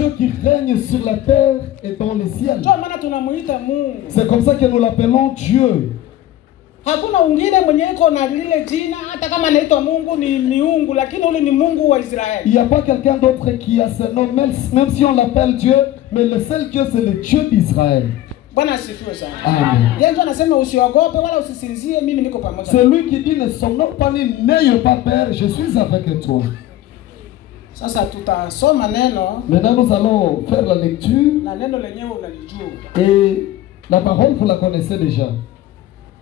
Dieu qui règne sur la terre et dans les ciels. C'est comme ça que nous l'appelons Dieu. Hakuna ungine mwenye iko na lile jina hata kama anaitwa Mungu ni miungu, lakini ule ni Mungu wa Israeli. Il n'y a pas quelqu'un d'autre qui a ce nom, même si on l'appelle Dieu, mais le seul Dieu c'est le Dieu d'Israël. Bwana asifiwe sana. Amen. Yesu anasema usiogope wala usisinzie, mimi niko pamoja. C'est lui qui dit ne somnons pas ni n'ayez pas peur, je suis avec toi. Sasa tutasoma neno. Maintenant nous allons faire la lecture. Na neno lenyewe unalijua. Et la parole vous la connaissez déjà.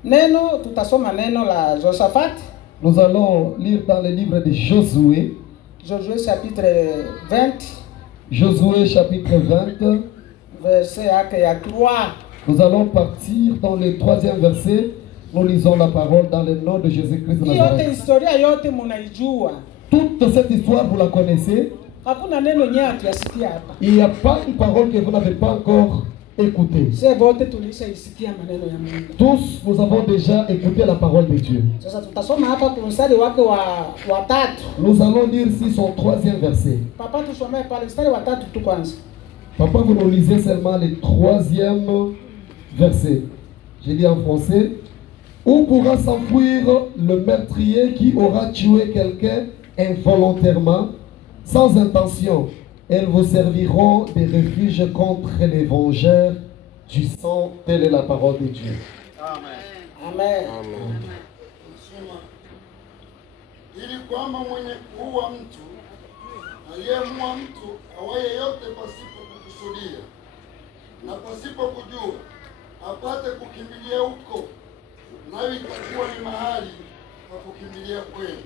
Neno tutasoma neno la Josaphat. Nous allons lire dans le livre de Josué. Josué chapitre 20. Josué chapitre 20. Verset 3. Nous allons partir dans le 3e verset. Nous lisons la parole dans le nom de Jésus-Christ de Nazareth. Historia yote mnaijua. Toute cette histoire vous la connaissez. Hakuna neno nyenye atuyasikia hapa. Il n'y a pas une parole que vous n'avez pas encore écoutée. Tous nous avons déjà écouté la parole de Dieu. Nous allons lire ici son 3e verset. Papa, vous nous lisez seulement le 3e verset. Je lis en français. Où pourra s'enfuir le meurtrier qui aura tué quelqu'un involontairement, sans intention? Elles vous serviront de refuge contre les vengeurs du sang. Telle est la parole de Dieu. Amen. Amen. Amen. Ili kwamba mwenye kuua mtu aliyemua mtu awaye yote pasipo kukusudia na pasipo kujua apate kukimbilia huko, nayo itakuwa ni mahali pa kukimbilia kweli.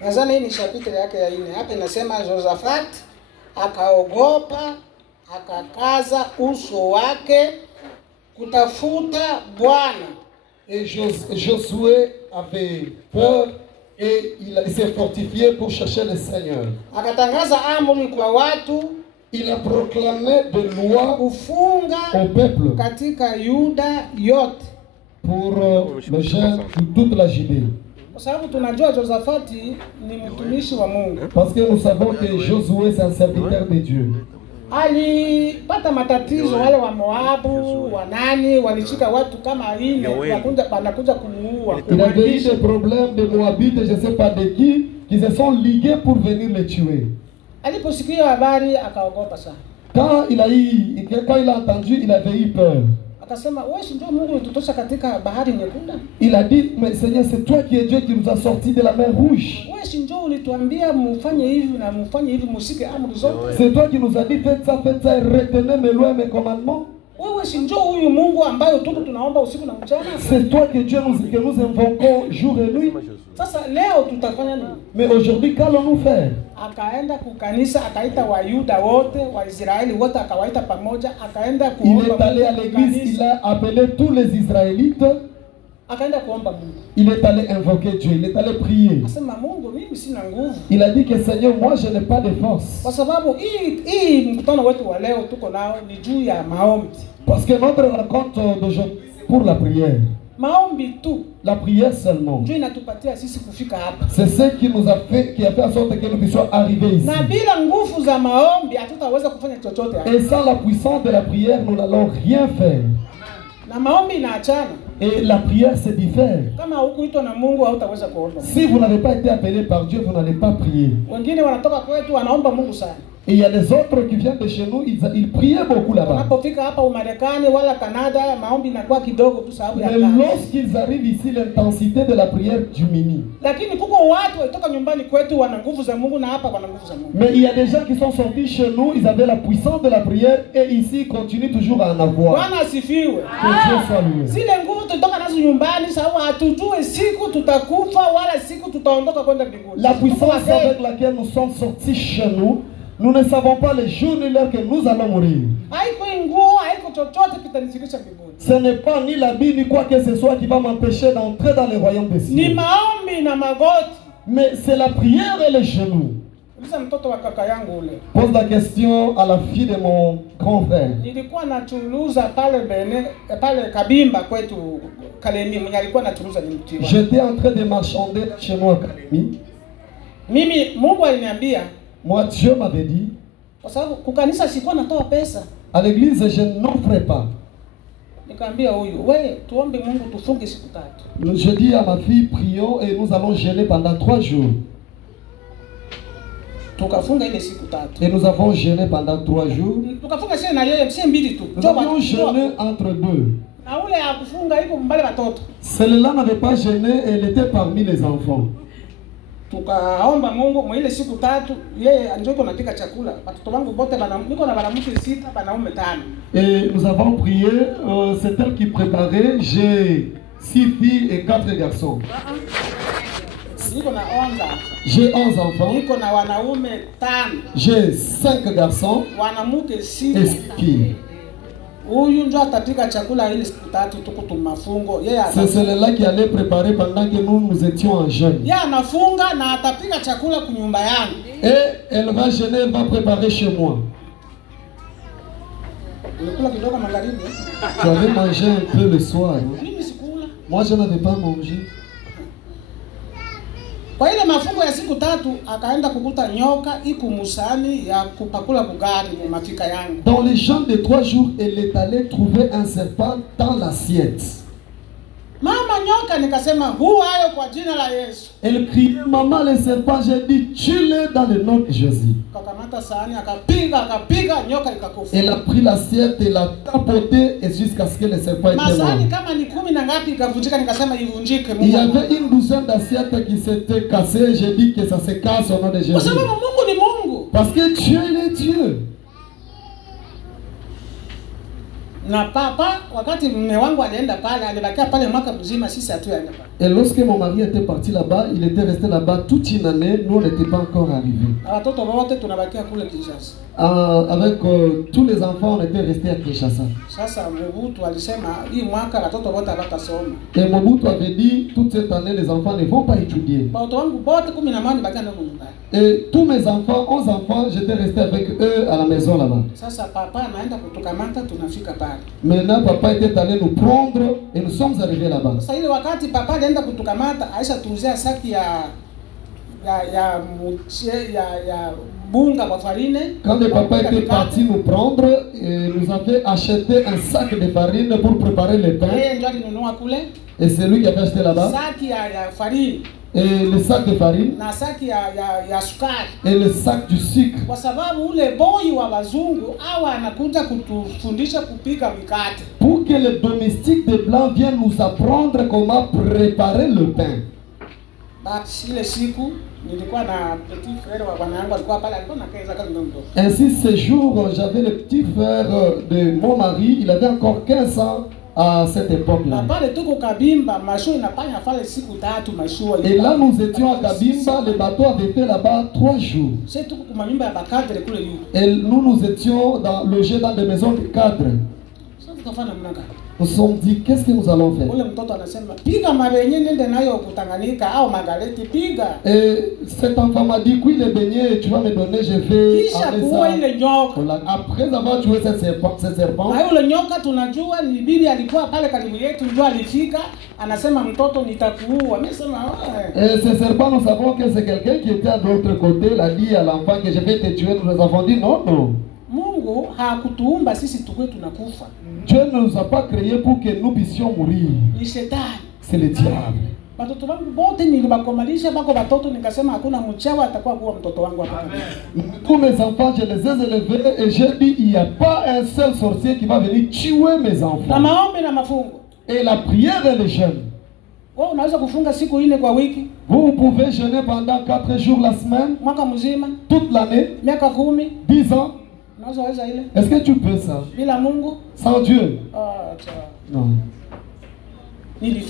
Nadhani hii ni chapitre yake ya 4. Hapa inasema Josaphat akaogopa, akakaza uso wake kutafuta Bwana. Et Josué avait peur et il s'est fortifié pour chercher le Seigneur. Akatangaza amri kwa watu. Il a proclamé des lois kufunga au peuple katika Yuda yote pour le jeune de toute la Judée. Parce que nous savons que Josué c'est un serviteur de Dieu. Alipata matatizo wale wa Moabu, wanani walishika watu kama ile wanakuja kumuua. Il avait eu des problèmes de Moabites, je ne sais pas de qui se sont ligués pour venir le tuer. Aliposikia habari akaogopa sana. Quand il a entendu, il avait eu peur. Akasema, wewe si ndio Mungu ulitutosha katika bahari nyekundu? Il a dit, mais Seigneur, c'est toi qui es Dieu qui nous a sortis de la mer rouge. Wewe si ndio ulituambia mfanye hivi na mfanye hivi, mshike amri zote? C'est toi qui nous a dit faites ça et retenez mes lois et mes commandements. Wewe si ndio huyu Mungu ambaye tuko tunaomba usiku na mchana? C'est toi que Dieu que nous invoquons jour et nuit. Sasa leo tutafanya nini? Mais aujourd'hui qu'allons-nous faire? Akaenda kukanisa, akaita Wayuda wote, Waisraeli wote akawaita pamoja, akaenda kuomba. Il est allé à l'église, il a appelé tous les Israélites. Akaenda kuomba Mungu. Il est allé invoquer Dieu, il est allé prier. Akasema, Mungu, mimi sina nguvu. Il a dit que Seigneur, moi je n'ai pas de force. Kwa sababu hii mkutano wetu wa leo tuko nao ni juu ya maombi. Parce que notre rencontre d'aujourd'hui pour la prière. Maombi tu. La prière seulement. Ndio inatupatia sisi kufika hapa. C'est ce qui nous a fait, qui a fait en sorte que nous puissions arriver ici. Na bila nguvu za maombi hatutaweza kufanya chochote hapa. Et sans la puissance de la prière, nous n'allons rien faire. Na maombi inaachana. Et la prière se diffère. Kama hukuitwa na Mungu hautaweza kuomba. Si vous n'avez pas été appelé par Dieu, vous n'allez pas prier. Wengine wanatoka kwetu wanaomba Mungu sana. Et il y a les autres qui viennent de chez nous, ils priaient beaucoup là-bas. Wanapofika hapa Umarekani wala Canada, maombi inakuwa kidogo tu sababu ya kazi. Mais lorsqu'ils arrivent ici, l'intensité de la prière diminue. Lakini kuko watu walitoka nyumbani kwetu wana nguvu za Mungu na hapa wana nguvu za Mungu. Mais il y a des gens qui sont sortis chez nous, ils avaient la puissance de la prière et ici ils continuent toujours à en avoir. Bwana asifiwe. Que Dieu soit loué. Zile nguvu tulitoka nazo nyumbani sababu hatujue siku tutakufa wala siku tutaondoka kwenda mbinguni. La puissance avec laquelle nous sommes sortis chez nous, nous ne savons pas les jours ni l'heure que nous allons mourir. Ce n'est pas ni l'habit ni quoi que ce soit qui va m'empêcher d'entrer dans le royaume des cieux. Mais c'est la prière et les genoux. Pose la question à la fille de mon grand frère. J'étais en train de marchander chez moi à Kalemi. Mimi Mungu aliniambia, moi Dieu m'avait dit, Kwa sababu kukanisa sikuwa natoa pesa. À l'église, je n'offrais pas. Nikamwambia huyu, wewe tuombe Mungu tufunge siku 3. Je dis à ma fille, prions et nous allons jeûner pendant 3 jours. Tukafunga ile siku 3. Et nous avons jeûné pendant 3 jours. Tukafunga sio na yeye, sio mbili tu. Nous avons jeûné entre deux. Na ule akufunga iko mbale watoto. Celle-là n'avait pas jeûné, elle était parmi les enfants. Tukaomba Mungu mwa ile siku 3, yeye anjo iko napika chakula. Watoto wangu bote niko na wanamke 6, wanaume 5. Et nous avons prié, c'est elle qui préparait, j'ai 6 filles et 4 garçons. Niko na 11. J'ai 11 enfants. Niko na wanaume 5. J'ai 5 garçons Wanamke et 6. 6 filles. Huyu ndio atapika chakula ile siku 3 tuko tumafungo. Yeye C'est celle-là qui allait préparer pendant que nous étions en jeûne. yeye anafunga na atapika chakula kwa nyumba yangu. Et elle va jeûner, elle va préparer chez moi. Ulikula kidogo magharibi? Tu avais mangé un peu le soir. Hein? Mimi sikula. Moi, je n'avais pas mangé. Kwa ile mafungo ya siku 3 akaenda kukuta nyoka iko musani ya kupakula kugari mu mafika yangu. Dans les jeûnes de 3 jours, elle est allée trouver un serpent dans l'assiette. Mama nyoka, nikasema hayo kwa jina la Yesu. Elle criait, maman le serpent, j'ai dit, tue-le dans le nom de Jésus. Kakamata sahani akapiga nyoka ikakufa. Elle a pris l'assiette et l'a tapotée et jusqu'à ce que le serpent était mort. Masahani kama ni 10 na ngapi ikavunjika, nikasema ivunjike Mungu. Il y avait une douzaine d'assiettes qui s'étaient cassées, j'ai dit que ça se casse au nom de Jésus. Kwa sababu Mungu ni Mungu. Parce que Dieu il est Dieu. Na papa wakati mume wangu alienda pale, alibakia pale mwaka mzima, sisi hatuenda pale. Et lorsque mon mari était parti là-bas, il était resté là-bas toute une année, nous on n'était pas encore arrivés. Na watoto wote tunabakia kule Kinshasa. Avec tous les enfants, on était restés à Kinshasa. Sasa Mobutu alisema hii mwaka watoto wote hawatasoma. Et Mobutu avait dit, toute cette année, les enfants ne vont pas étudier. Watoto wangu wote 11 bakia ndio nyumbani. Et tous mes enfants, 11 enfants, j'étais resté avec eux à la maison là-bas. Sasa papa anaenda kutukamata, tunafika pale. Maintenant, papa était allé nous prendre et nous sommes arrivés là-bas. Sasa ile wakati papa alienda kutukamata, Aisha tuuzia saki ya bunga kwa farine. Quand le papa était parti nous prendre, il nous avait acheté un sac de farine pour préparer le pain. Yeye ndio alinunua kule. Et c'est lui qui avait acheté là-bas. Saki ya farine. Et le sac de farine. Na saki ya sukari. Et le sac du sucre. Kwa sababu ule boy wa wazungu hawa anakuja kutufundisha kupika mikate. Pour que les domestiques des blancs viennent nous apprendre comment préparer le pain. Basi ile siku nilikuwa na petit frère wa bwana yangu alikuwa pale, alikuwa na kaza kama mdogo. Ainsi ce jour, j'avais le petit frère de mon mari, il avait encore 15 ans à cette époque-là. Et là nous étions à Kabimba, le bateau avait fait là-bas 3 jours. Et nous étions logés dans des maisons de cadres. Nous nous sommes dit, qu'est-ce que nous allons faire? Et cet enfant m'a dit, oui, les beignets, tu vas me donner, je vais amener ça. Après avoir tué ce serpent, et ce serpent, nous savons que c'est quelqu'un qui était à l'autre côté, il a dit à l'enfant que je vais te tuer. Nous avons dit non, non. Dieu ne nous a pas créés pour que nous puissions mourir. C'est le diable. Tous mes enfants, je les ai élevés et j'ai dit il n'y a pas un seul sorcier qui va venir tuer mes enfants. Et la prière et le jeûne. Vous pouvez jeûner pendant 4 jours la semaine, toute l'année, 10 ans. Est-ce que tu peux ça? Sans Dieu? Non. Je l'ai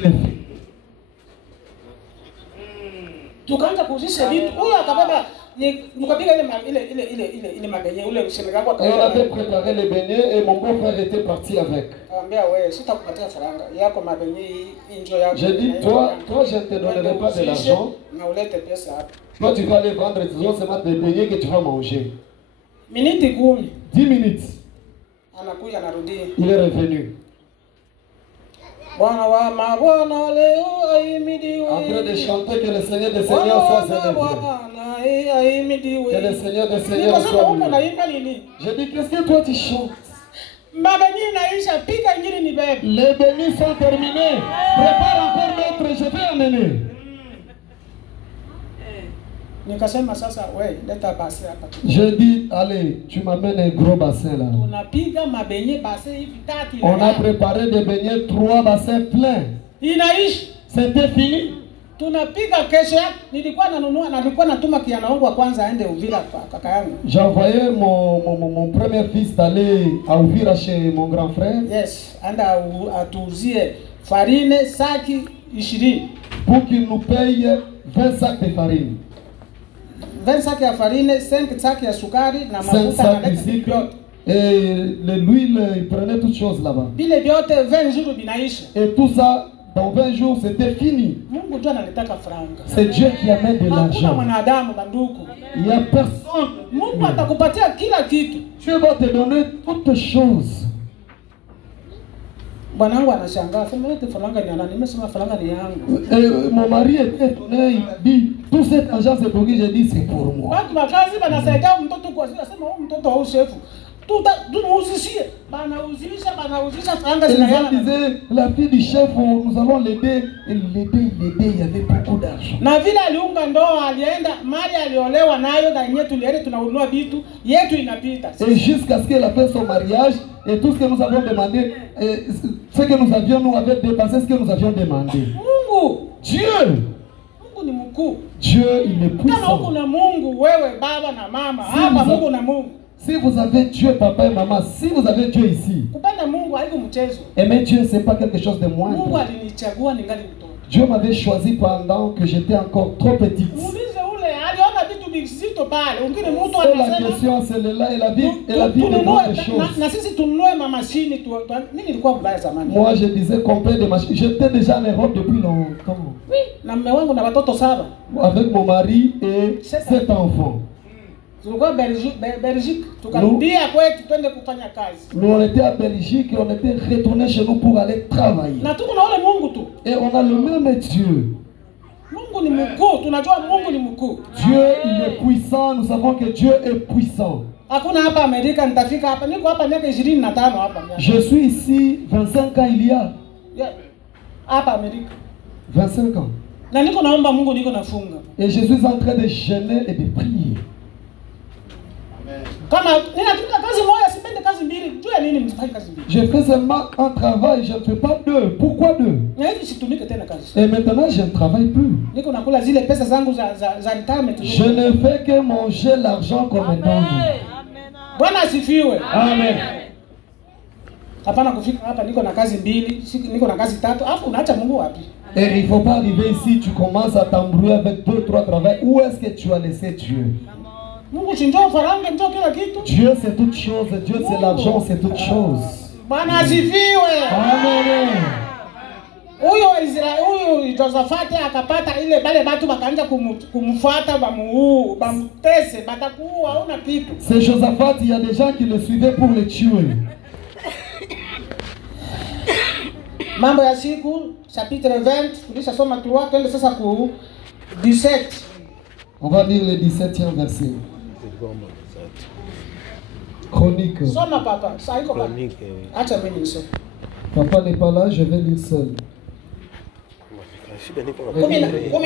fait. Tukaanza kuuzisha vitu. Huyo akabeba nikapiga ile on avait préparé les beignets et mon beau-frère était parti avec. J'ai dit, toi je ne te donnerai pas de l'argent. Toi tu vas aller vendre tes ossements des beignets que tu vas manger. 10 minutes. Il est revenu. En train de chanter que le Seigneur des Seigneurs soit célébré. ahimidiwe. Que le Seigneur des Seigneurs Nikasema soit huko loué. naimba nini? J'ai dit, qu'est-ce que toi tu chantes? Mabenyi naisha, pika ingine ni bebe. Les bénis sont terminés. Prépare encore d'autres, je vais amener. Nikasema sasa, we leta basi hapa. Je dis, allez, tu m'amènes un gros bassin là. Tunapiga mabenye basi hivi tatu. On a préparé des beignets, 3 bassins pleins. Inaishi. C'était fini. Tunapiga kesho yake, nilikuwa natuma kijana wangu wa kwanza aende Uvira kwa kaka yangu. J'ai envoyé mon premier fils d'aller à Uvira chez mon grand frère. Yes, anda atuuzie farine saki 20. Pour qu'il nous paye 20 sacs de farine. 20 saki ya farine, 5 saki ya sukari na 5 mafuta sacs na de sucre. Et l'huile, il prenait toutes choses là-bas. Bile vyote 20 jours binaisha. Et tout ça, dans 20 jours, c'était fini. Mungu tu analitaka franga. C'est Dieu qui amène de Hakuna l'argent. mwanadamu banduku. Il n'y a personne. Mungu atakupatia kila kitu. Dieu va te donner toutes choses. Bwanangu anashangaa, sema yote franga ni nani? Nimesema franga ni yangu. Et mon mari était étonné, il a dit, tout cet argent c'est pour qui? J'ai dit, c'est pour moi. Watu wakazi banasaidia mtoto kwa sasa, sema huyu mtoto au shefu. Tumuuzishie, banauzisha franga Et les zinayana. gens disaient, la fille du chef, nous allons l'aider. Et l'aider, il y avait beaucoup d'argent. Na vile aliunga ndoa, alienda mali aliolewa nayo, na yenyewe tuliende tunanunua vitu yetu inapita. Et jusqu'à ce qu'elle a fait son mariage, et tout ce que nous avons demandé, ce que nous avions, nous avait dépassé ce que nous avions demandé. Mungu, Dieu, Mungu ni mkuu. Dieu, il est Kama puissant. huko na Mungu, wewe baba na mama, Si hapa vous Mungu avez- na Mungu. Si vous avez Dieu, papa et maman, si vous avez Dieu ici, Kupenda Mungu haiko mchezo. aimer Dieu, c'est pas quelque chose de Mungu moindre. alinichagua ningali mtoto. Dieu m'avait choisi pendant que j'étais encore trop petite. Muulize ule aliona vitu vizito pale. Wengine mtu C'est la anasema question, c'est là, et la vie de grandes choses. na sisi tununue mamashini mimi nilikuwa mbaya zamani. Moi, je disais qu'on paie des machines. J'étais déjà en Europe depuis longtemps. Na mume wangu na watoto 7. Avec mon mari et 7 enfants. Tulikuwa Belgique, tukarudia kwetu twende kufanya kazi. Nous, on était à Belgique et on était retournés chez nous pour aller travailler. Na tuko na ule Mungu tu. Et on a le même Dieu. Mungu ni mkuu, tunajua Mungu ni mkuu. Dieu, il est puissant. Nous savons que Dieu est puissant. Hakuna hapa Amerika nitafika hapa. Niko hapa miaka 25 hapa. Je suis ici 25 ans il y a. Yeah. Hapa Amerika. 25 ans. Na niko naomba Mungu, niko nafunga. Et je suis en train de jeûner et de prier. Kama ninatumika kazi moja, sipende kazi mbili. Juu ya nini msifanye kazi mbili? Je fais seulement un travail, je ne fais pas deux. Pourquoi deux? Na hivi situmike tena kazi. Et maintenant, je ne travaille plus. Niko nakula zile pesa zangu za retirement. Je ne fais que manger l'argent qu'on me donne. Bwana asifiwe. Amen. Hapana kufika hapa niko na kazi mbili, niko na kazi 3, alafu unaacha Mungu wapi? Et il ne faut pas arriver ici, tu commences à t'embrouiller avec 2, 3 travails. Où est-ce que tu as laissé Dieu? Mungu si njoo faranga, njoo kila kitu. Dieu c'est toute chose, Dieu c'est l'argent, c'est toute chose. Bwana asifiwe. Amen. Huyo Israeli, huyo Josafati akapata ile bale watu wakaanza kumfuata bamtese, batakuua hauna kitu. C'est Josaphat, il y a des gens qui le suivaient pour le tuer. Mambo ya siku chapitre 20 tulishasoma 3, twende sasa ku 17. On va lire le 17e verset. Chronique. Soma papa, sasa iko papa. Acha mimi nisome. Papa n'est pas là, je vais lire seul. 17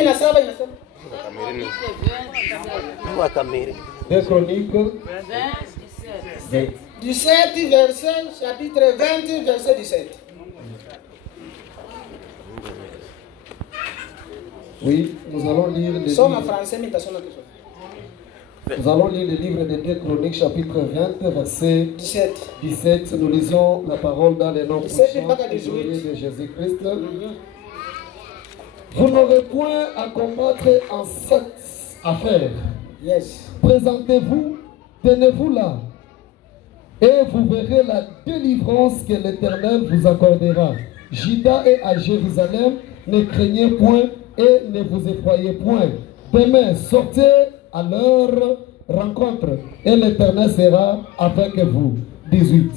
inasema. Des Chroniques. 17 verset, chapitre 20 verset 17. Oui, nous allons lire le Soma livre. français, mais tasoma kiswahili. Nous allons lire le livre de 2 Chroniques, chapitre 20, verset 17. 17. Nous lisons la parole dans le nom 17 puissant mpaka et 18. glorieux de Jésus-Christ. Vous n'aurez point à combattre en cette affaire. Yes. Présentez-vous, tenez-vous là, et vous verrez la délivrance que l'Éternel vous accordera. Juda et à Jérusalem, ne craignez point et ne vous effrayez point. Demain, sortez à leur rencontre et l'Éternel sera avec vous. 18.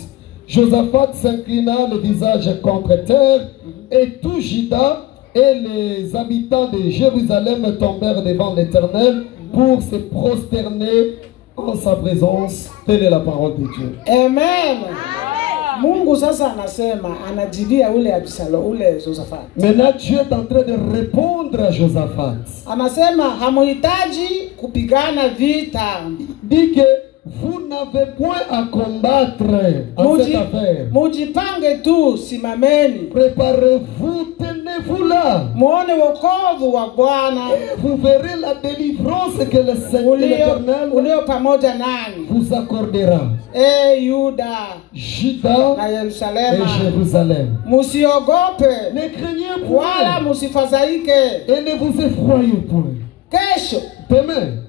Josaphat s'inclina le visage contre terre et tout Juda et les habitants de Jérusalem tombèrent devant l'Éternel pour se prosterner en sa présence. Telle est la parole de Dieu. Amen. Mungu sasa anasema anajibia ule Abisalo, ule Josaphat. Maintenant Dieu est en train de répondre à Josaphat. Anasema hamuhitaji kupigana vita. Dit que vous n'avez point à combattre en cette affaire. Mujipange tu, simameni. Préparez-vous, tenez-vous là. Muone wokovu wa Bwana. Et vous verrez la délivrance que le Seigneur l'Éternel ulio pamoja nani vous accordera. Yuda Juda na et Yerusalema, Jérusalem. Musiogope Ne craignez wala point musifadhaike. et ne vous effroyez point. Kesho, Demain,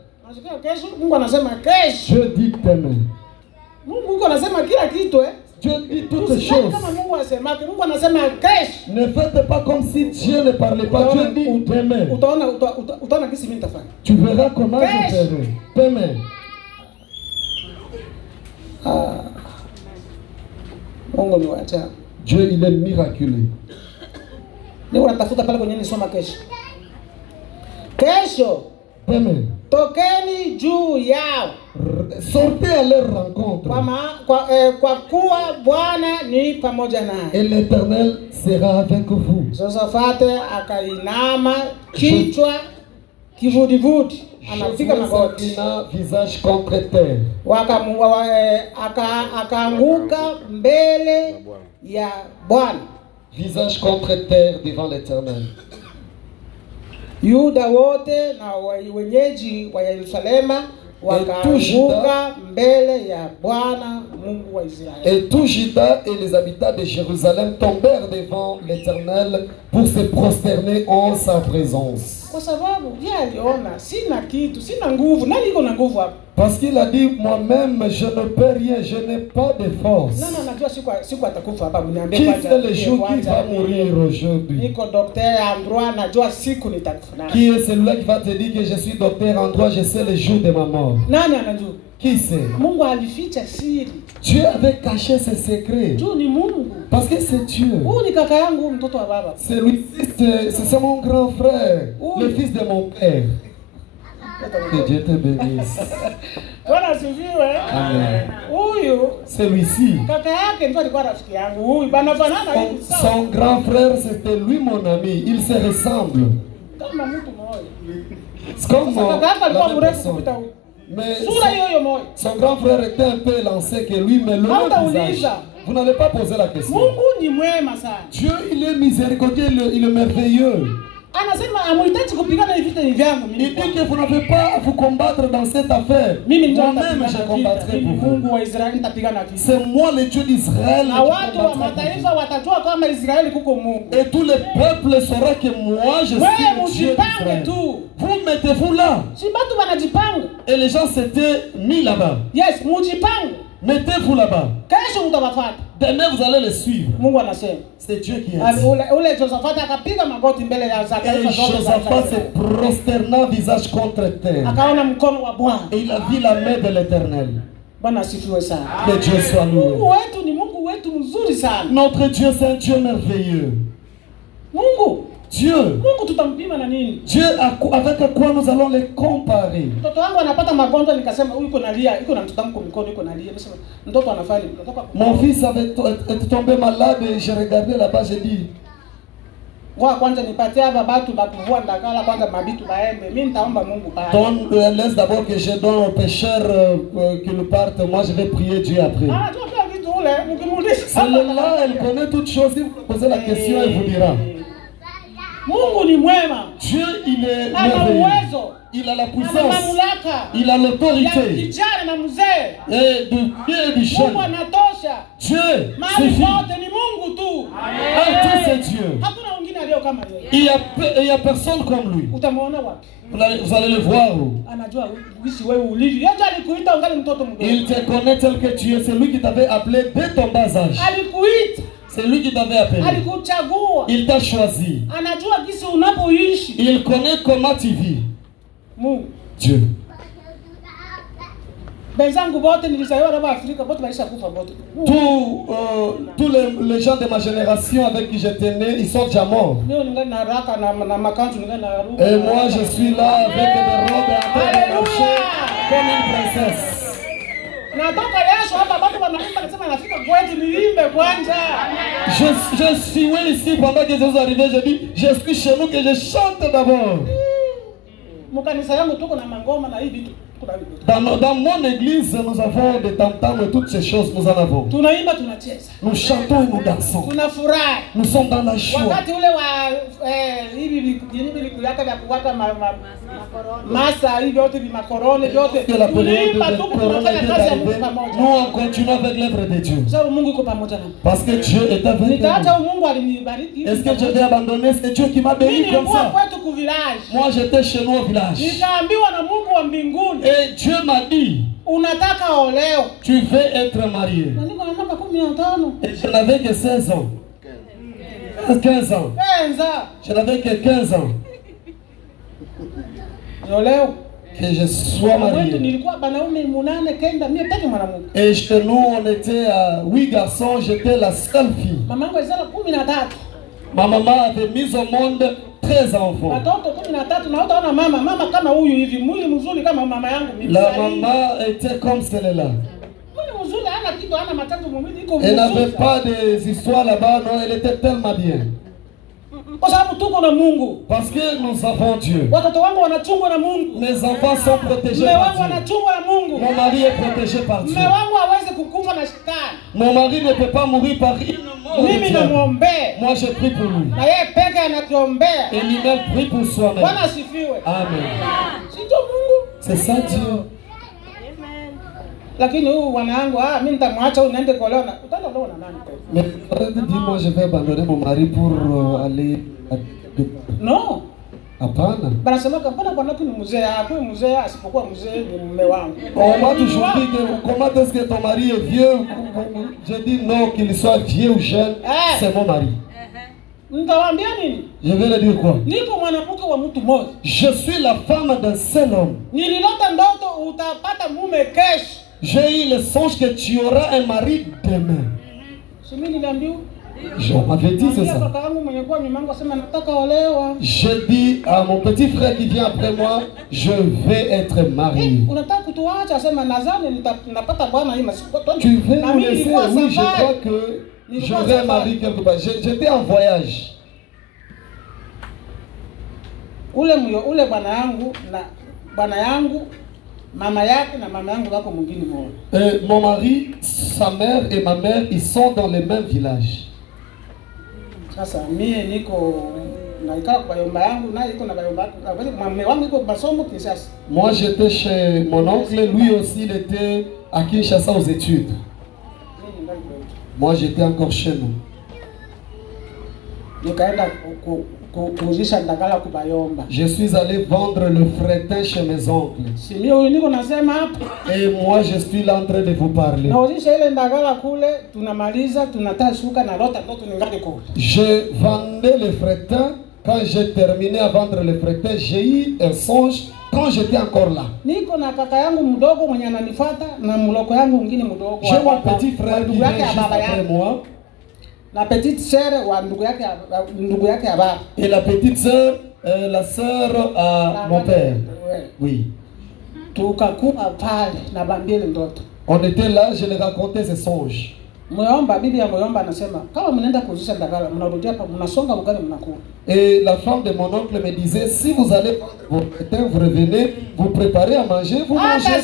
kesho Mungu anasema kesho. je dis demain. Mungu anasema kila kitu Dieu dit toutes Usione choses. kama Mungu asemake. Mungu anasema kesho. Ne faites pas comme si Dieu ne parlait pas. Dieu dit demain. Utaona kisi mimi nitafanya. Tu verras comment je ferai. Demain. Mungu ni wa ajabu. Dieu, il est miraculeux. Niko natafuta pale kwenye nisoma kesho. Kesho, Demain. tokeni juu yao. Sortez à leur rencontre. Kwa kuwa Bwana ni pamoja naye. Et l'Éternel sera avec vous. Josaphat akainama kichwa kivudivudi, anapiga magoti, visage contre terre. Akaanguka mbele ya Bwana, visage contre terre devant l'Éternel. Yuda wote na wenyeji wa Yerusalema wakaanguka mbele ya Bwana Mungu wa Israeli. Et tout Juda et les habitants de Jérusalem tombèrent devant l'Éternel pour se prosterner en sa présence. Kwa sababu yeye aliona sina kitu, sina nguvu. Nani iko na nguvu hapa? Parce qu'il a dit, moi-même je ne peux rien, je n'ai pas de force. Nani anajua siku atakufa hapa? Mniambie Qui kwanza. sait le jour qui va mourir aujourd'hui? Niko docteur Androa, najua siku nitakufa. Qui est celui-là qui va te dire que je suis docteur en droit, je sais le jour de ma mort? Nani anajua? Qui sait? Mungu alificha siri. Dieu avait caché ses secrets. Juu ni Mungu. Parce que c'est Dieu. Huyu ni kaka yangu, mtoto wa baba. C'est mon grand frère, le fils de mon père. Que Dieu te bénisse. Bwana asifiwe. Amen. Huyu celui-ci, kaka yake ndio alikuwa rafiki yangu. Huyu banafanana hivi sawa. son grand frère, c'était lui mon ami. Ils se ressemblent. Kama mtu mmoja. C'est comme Kaka yake alikuwa la même mrefu personne. kupita huyu. Mais Sura hiyo hiyo moja. son grand frère était un peu lancé que lui, mais le même visage. Vous n'allez pas poser la question. Mungu ni mwema sana. Dieu, il est miséricordieux, il est merveilleux. Anasema amuhitaji kupigana hivi vita vyangu mimi. Il dit que vous n'avez pas à vous combattre dans cette affaire. Moi-même, je combattrai pour vous. Mungu wa Israeli nitapigana vita. C'est moi le Dieu d'Israël. Na watu wa mataifa watajua kama Israeli kuko Mungu. Et tout le peuple saura que moi, je suis le Dieu d'Israël. Vous mettez-vous là. Si batu wanajipanga. Et les gens s'étaient mis là-bas. Yes, mujipanga. Mettez-vous là-bas. Kesho mtawafuata. Demain, vous allez le suivre. Mungu anasema. C'est Dieu qui a dit. Ule Josaphat akapiga magoti mbele ya Et Josaphat se prosterna visage contre terre. akaona mkono wa Bwana. Et il a vu la main de l'Éternel. Bwana asifiwe sana. Que Dieu soit loué. Mungu wetu ni Mungu wetu mzuri sana. Notre Dieu, c'est un Dieu merveilleux. Mungu. Dieu. Mungu tutampima na nini? Dieu, avec quoi nous allons les comparer? Mtoto wangu anapata magonjwa, nikasema huyu iko nalia, iko na mtoto wangu mkono iko nalia. Nasema mtoto anafanya mtoto. Mon fils était tombé malade et j'ai regardé là-bas, j'ai dit, Kwa kwanza nipatie hapa batu bakuvua ndakala kwanza mabitu baembe. Mimi nitaomba Mungu bae. laisse d'abord que je donne aux pécheurs qu'ils partent. Moi, je vais prier Dieu après. Ah, tu as fait vitu ule, mkimuuliza. Celle-là, elle connaît toutes choses. Si vous posez la question, elle vous dira. Mungu ni mwema. Dieu, il est Ana merveilleux. uwezo. Il a la Ana puissance. mamlaka. Il a Ya l'autorité. kijana na mzee. Et du pied et du jeune. Mungu anatosha. Dieu Mahali suffit. pote ni Mungu tu. En tout, c'est Dieu. Hakuna wengine alio kama yeye. Il y a personne comme lui. Utamwona wapi? Vous allez le voir. Anajua wisi wewe ulivyo. Yeye alikuita ungali mtoto mdogo. Il te connaît tel que tu es. C'est lui qui t'avait appelé dès ton bas âge. Alikuita. C'est lui qui t'avait appelé. Alikuchagua. Il t'a choisi. Anajua jinsi unapoishi. Il connaît comment tu vis. Mungu. Dieu. Benzangu bote nilizaliwa na Afrika bote maisha kufa bote. Tous les gens de ma génération avec qui j'étais né, ils sont déjà morts. Leo ningali na haraka na makanzu ningali na haruka. Et moi je suis là avec des robes. marcher comme une princesse. Natoka Yesu hapa watu wanaimba nasema nafika kwetu niimbe kwanza. Je suis ici pendant que Jésus est arrivé, je dis je suis chez nous que je chante d'abord. Mukanisa yangu tuko na mangoma na hivi vitu. Dans mon église, nous avons des tam-tams et toutes ces choses, nous en avons. Tunaimba tunacheza. Nous chantons et nous dansons. Tunafurahi. Nous sommes dans la joie. Wakati ule wa hivi vilikuwaka vya kuwaka masa hivi yote ni makorone yote. Tunaimba tuko tunafanya kazi ya Mungu pamoja. Nous on continue avec l'œuvre de Dieu. Sababu Mungu yuko pamoja nami. Parce que Dieu est avec nous. Nikaacha Mungu alinibariki. Est-ce que je vais abandonner? C'est Dieu qui m'a béni comme ça. Kwetu ku village. Moi j'étais chez nous au village. Nikaambiwa na Mungu wa mbinguni. Et Dieu m'a dit, unataka oleo. Tu veux être marié. Na niko na miaka 15. Et je n'avais que 16 ans. 15 ans. 15 ans. Je n'avais que 15 ans. Oleo. Que je sois marié. Et chez nous, on était 8 garçons, j'étais la seule fille. Ma maman avait mis au monde 13 enfants. La maman était comme celle-là. Elle n'avait pas des histoires là-bas, non, elle était tellement bien. Parce que nous avons Dieu. Mes enfants sont protégés par Dieu. Mon mari est protégé par Dieu. Mon mari ne peut pas mourir par une mort. Moi je prie pour lui. Et lui-même prie pour soi-même. Amen. C'est ça Dieu. Mais dis-moi, je vais abandonner mon mari pour aller à... Non. Hapana. On m'a toujours dit que comment est-ce que ton mari est vieux? Je dis non, qu'il soit vieux ou jeune, c'est mon mari. Je vais le dire quoi? Je suis la femme d'un seul homme. J'ai eu le songe que tu auras un mari demain. Je m'avais dit c'est ça. J'ai dit à mon petit frère qui vient après moi, je vais être marié. Tu veux nous laisser? Oui, je crois que j'aurai un mari quelque part. J'étais en voyage. Mon mari, sa mère et ma mère, ils sont dans les mêmes villages. Moi j'étais chez mon oncle, lui aussi il était à Kinshasa aux études. Moi j'étais encore chez nous. Je suis allé vendre le fretin chez mes oncles. Et moi je suis là en train de vous parler. Je vendais le fretin. Quand j'ai terminé à vendre le fretin, j'ai eu un songe quand j'étais encore là. J'ai mon petit frère qui vient juste après moi. La petite sœur et la petite sœur, la sœur à mon père. Oui. On était là, je leur racontais ces songes. Et la femme de mon oncle me disait, si vous allez vendre vos pétins, vous revenez, vous préparez à manger, vous mangez.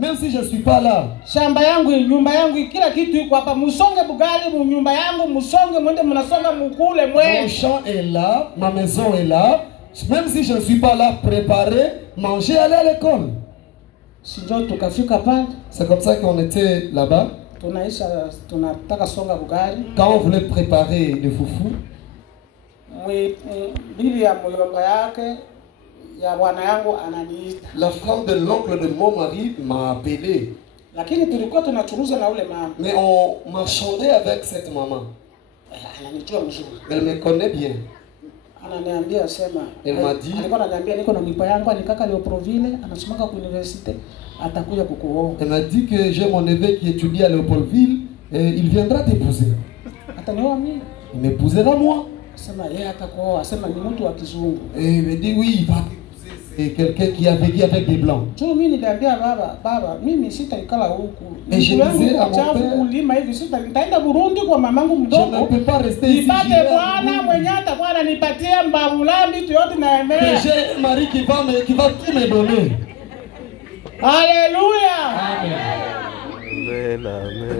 Même si je ne suis pas là. Mon champ est là, ma maison est là. Même si je ne suis pas là, préparer, manger, aller à l'école. C'est comme ça qu'on était là-bas. Quand on voulait préparer le foufou, la femme de l'oncle de mon mari m'a appelé. Mais on marchandait avec cette maman. Elle me connaît bien. Elle m'a dit, elle m'a dit que j'ai mon neveu qui étudie à Léopoldville et il viendra t'épouser. Il m'épousera moi. Et il me dit oui, il va t'épouser. Et quelqu'un qui a vécu avec des blancs. Tu mimi niliambia baba mimi sitaikala huku. Et je disais à mon chafu père, kulima hivi nitaenda Burundi kwa mamangu je mdogo. ne peux pas rester ici. Nipate bwana mwenye atakuwa ananipatia mbabula vitu yote na Et j'ai un mari qui va tout me donner. Haleluya. Amen.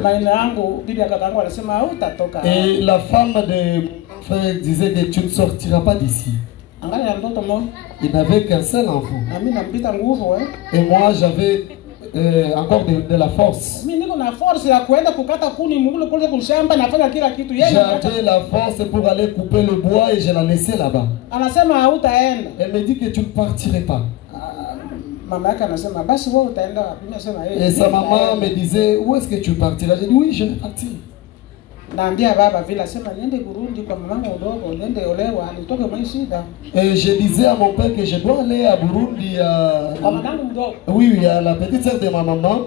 Maina yangu bibi akakangu alisema utatoka. Et la femme de mon frère disait que tu ne sortiras pas d'ici. Angalia mtoto mmoja. Il n'avait qu'un seul enfant. Na mimi nampita nguvu Et moi j'avais encore de la force. Mimi niko na force ya kuenda kukata kuni mule kule kushamba nafanya kila kitu yeye. J'avais la force pour aller couper le bois et je la laissais là-bas. Anasema hautaenda. Elle me dit que tu ne partirais pas. Mama yake anasema basi wewe utaenda wapi? Mimi nasema Et sa maman me disait où est-ce que tu partiras? J'ai dit oui, je vais partir. Naambia baba vile asema niende Burundi kwa mamangu mdogo, niende olewa, nitoke mwa shida. Et je disais à mon père que je dois aller à Burundi Kwa mamangu mdogo. oui, à la petite sœur de ma maman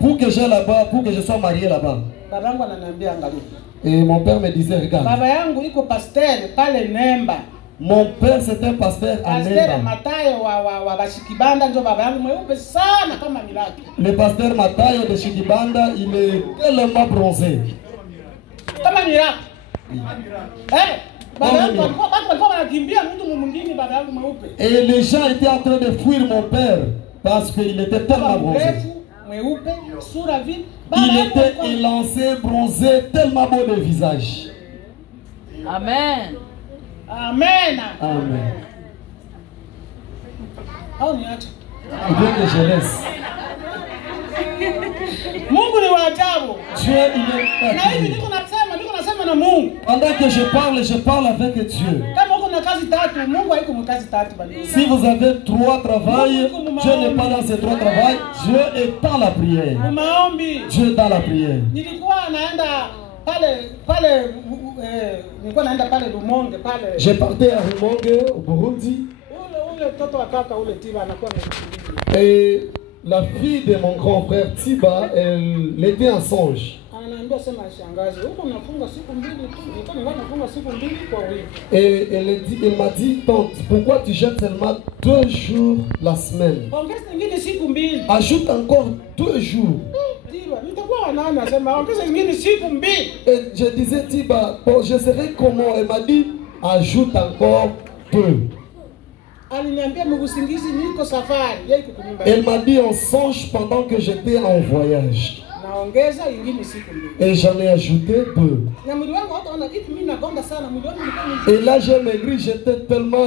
pour que j'aille là-bas, pour que je sois marié là-bas. Babangu ananiambia angalia. Et mon père me disait regarde. Baba yangu iko pasteur pale Nemba. Mon père c'est un pasteur à Pasteur Nemba. Matayo wa Bashikibanda ndio baba yangu mweupe sana kama milaki. Le pasteur Matayo de Shikibanda, il est tellement bronzé. Kama milaki. Baba yangu alikuwa anakimbia mtu mwingine baba yangu mweupe. Et les gens étaient en train de fuir mon père parce qu'il était tellement bronzé. Mweupe, sura vide. Il était élancé, bronzé, tellement beau de visage. Amen. Amen. Amen. Au niache. Il vient de jeunesse. Mungu ni wa ajabu. Dieu, il Na hivi est niko nasema na Mungu. pendant que je parle avec Dieu. Kama uko na kazi tatu, Mungu haiko mkazi tatu bali. Si vous avez 3 travails, Dieu n'est pas dans ces 3 travails. Dieu est dans la prière. Maombi. Dieu est dans la prière. Nilikuwa naenda nilikuwa naenda pale Rumonge pale. J'ai parté à Rumonge au Burundi. Ule mtoto wa kaka ule Tiba anakuwa msikilizaji. Et la fille de mon grand frère Tiba, elle était en songe. Ananiambia sema shangazi, huko nafunga siku mbili tu. Nilikuwa nafunga siku mbili kwa wiki. Et elle m'a dit, tante, pourquoi tu jettes seulement 2 jours la semaine? Ongeza nyingine siku mbili. Ajoute encore 2 jours. Tiba, nitakuwa wanani nasema ongeza nyingine siku mbili. Et je disais, Tiba, bon, je serai comment? Elle m'a dit, ajoute encore 2. Aliniambia mgusingizi niko safari, yeye kukunyumba. Elle m'a dit en songe pendant que j'étais en voyage. Naongeza nyingine siku mbili. Et j'en ai ajouté 2. Na mwili wangu hata ona hivi mimi nagonga sana mwili wangu ulikuwa Et là j'ai maigri,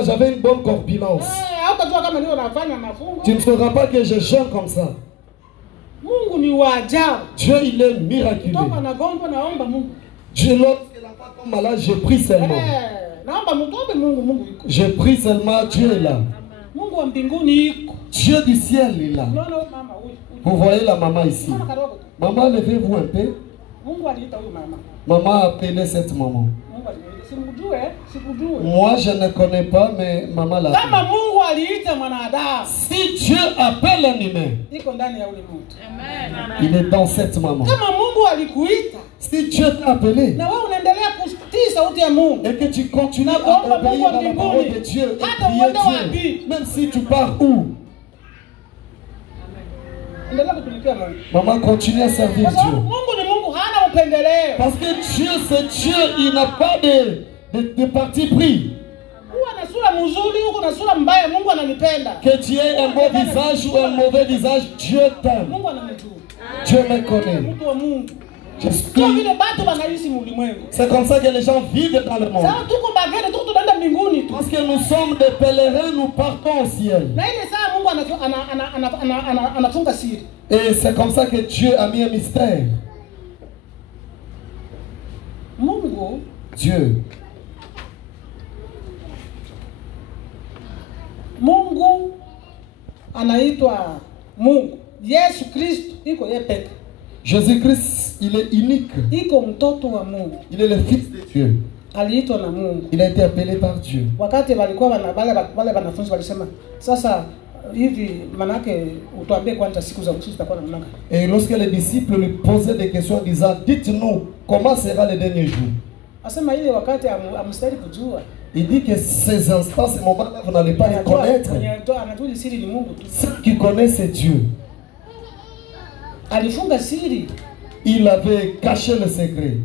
j'avais une bonne corpulence. hautajua kama ndio nafanya mafungo. Tu ne sauras pas que je gère comme ça. Mungu ni wa ajabu. Dieu il est miraculeux. Toka nagonga naomba Mungu. Dieu lorsque la femme tombe malade, je prie seulement. Naomba mtombe Mungu iko. Je prie seulement, Dieu est là. Mungu wa mbinguni iko. Dieu du ciel est là. Unaona mama huyu. Vous voyez la maman ici. Mama kadogo. Maman, levez-vous un peu. Mungu aliita huyu mama. Maman a appelé cette maman. Mungu aliita sikujue. Moi je ne connais pas, mais maman l'a Kama appelé. Mungu aliita mwanadamu. Si Dieu appelle un humain, Iko ndani ya ule mtu. il est dans cette maman. Kama Mungu alikuita Si Dieu t'a appelé na wewe unaendelea kutii sauti ya Mungu. et que tu continues à obéir à la parole de Dieu et prier Dieu, même si tu pars où, Endelea kutumikia Mungu. maman continue à servir Kwa sababu Dieu. Mungu ni Mungu, hana upendeleo. Parce que Dieu c'est Dieu, il n'a pas de parti pris. Huwa na sura mzuri, huko na sura mbaya, Mungu ananipenda. Que tu aies un beau visage ou un mauvais visage, Dieu t'aime. Mungu ananijua. Dieu me connaît. Mtu wa Mungu. Je Sio suis- vile watu wanaishi ulimwengu. C'est comme ça que les gens vivent dans le monde. Sasa tuko bageni, tuko tunaenda mbinguni tu. Parce que nous sommes des pèlerins, nous partons au ciel. Na ile saa Mungu anafunga siri. Et c'est comme ça que Dieu a mis un mystère. Mungu Dieu. Mungu anaitwa Mungu. Yesu Kristo iko yeye peke. Jésus-Christ, il est unique. Iko mtoto wa Mungu. Il est le Fils de Dieu. Aliitwa na Mungu. Il a été appelé par Dieu. Wakati walikuwa wale wanafunzi walisema sasa hivi manake utuambie kwanza siku za mwisho zitakuwa namna gani? Et lorsque les disciples lui posaient des questions disant, dites-nous, comment sera le dernier jour? Asema ile wakati amstahili kujua. Il dit que ces instants, ces moments-là, vous n'allez pas les connaître. Anajua siri ni Mungu tu. Ceux qui connaissent Dieu, Alifunga siri. il avait caché le secret.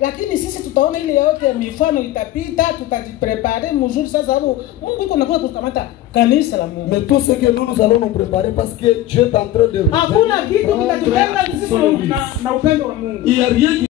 Lakini sisi tutaona ile yote mifano itapita, tutajiprepare mzuri sasa sababu Mungu iko nakuwa kukamata kanisa la Mungu. Mais tout ce que nous allons nous préparer parce que Dieu est en train de... Hakuna kitu kitatutenga sisi na upendo wa Mungu. Il n'y a rien qui